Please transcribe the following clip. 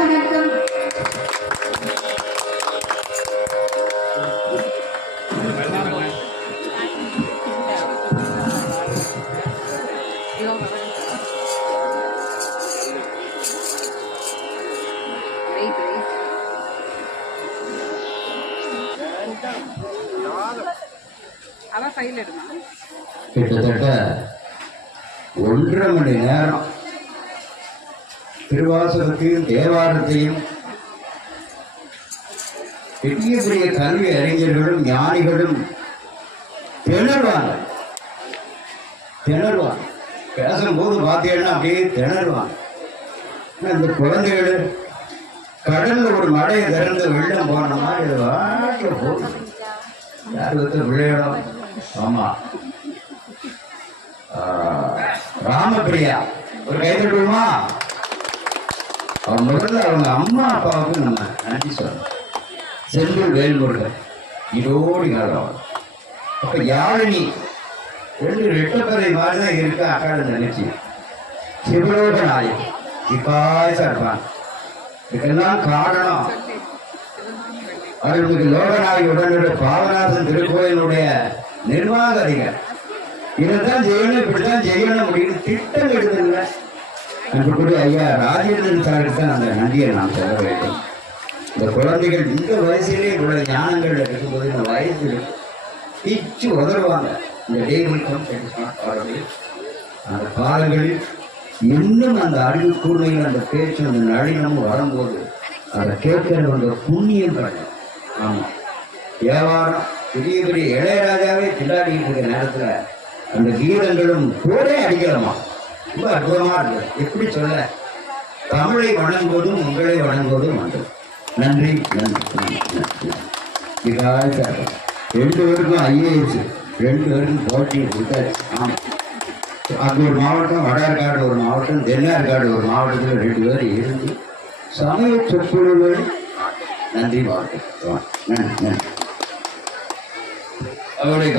வணக்கம். கிட்டத்தட்ட 1.5 மணி நேரம் திருவாசகத்தையும் தேவாரத்தையும் பெரிய பெரிய கல்வி அறிஞர்களும் ஞானிகளும் திணறுவாங்க. பேசும்போது பார்த்தீங்கன்னா அப்படியே திணறுவாங்க. இந்த குழந்தைகள் கடல்ல ஒரு மடையை திறந்து வெள்ளம் போன மாதிரி வாட்டிய போகுது. யாருக்கு விளையாடும். ஆமா, ராமபிரியா ஒரு கைதட்டுமா? அவன் முதல்ல அவங்க அம்மா அப்பாவுக்கு நம்ம நன்றி சொல்லணும். செந்தில் வேல்முருகன் இதோடி காலம். அப்ப யாழினி 2 ரெட்டப்பதை மாதிரிதான் இருக்கு. அக்காட நினைச்சு சிவலோக நாயகி இப்பாயசா இருப்பாங்க. இதுக்கெல்லாம் காரணம் அவர்களுக்கு லோகநாயகி உடனுடைய பாவநாசன் திருக்கோயிலுடைய நிர்வாக அதிகாரி. இதைத்தான் செய்யணும், இப்படித்தான் செய்யணும் அப்படின்னு திட்டம் எடுத்துல அன்புக்குரிய ஐயா ராஜேந்திரன் சாருக்கு தான் அந்த நன்றியை நான் சொல்ல வேண்டும். இந்த குழந்தைகள் இந்த வயசுலேயே இவ்வளவு ஞானங்கள் இருக்கும்போது இந்த வயசு பிச்சு உதறுவாங்க. இந்த டேபிள்கம் அந்த காலங்களில் இன்னும் அந்த அறிவு கூர்மையில் அந்த பேச்சு அந்த நளினமும் வரும்போது அதை கேட்கிறவங்க புண்ணியம் பண்ண. ஆமா, வியாபாரம் பெரிய பெரிய இளையராஜாவே திண்டாடிட்டு இருக்கிற நேரத்துல அந்த கீதங்களும் போரே அடிக்கலாமா. ரொம்ப அற்புதமா இருக்கு. எப்படி சொல்ல, தமிழை வணங்குவதும் உங்களை வணங்குவதும் உண்டு. நன்றி நன்றி. 2 பேருக்கும் IAS 2 பேருக்கும் போட்டி கொடுத்தாச்சு. ஆமா, அங்கே ஒரு மாவட்டம், வடார்காடு ஒரு மாவட்டம், தென்னார்காடு ஒரு மாவட்டத்தில் 2 பேர் இருந்து சமய சொற்பொழிவு. நன்றி வாழ்க்கை. நன்றி நன்றி. அவருடைய